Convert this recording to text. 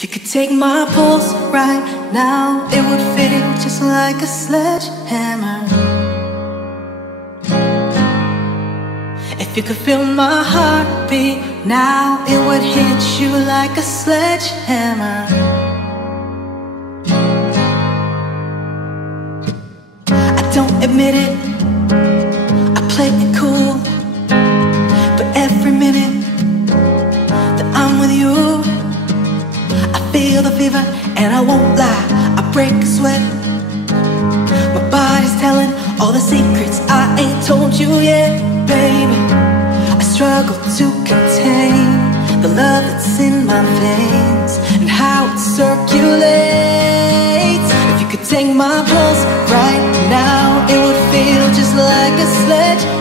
If you could take my pulse right now, it would feel just like a sledgehammer. If you could feel my heartbeat now, it would hit you like a sledgehammer. I don't admit it, I play it cool, but every minute that I'm with you, I feel the fever and I won't lie, I break a sweat. My body's telling all the secrets I ain't told you yet, baby. I struggle to contain the love that's in my veins and how it circulates. If you could take my pulse right now, it would feel just like a sledgehammer.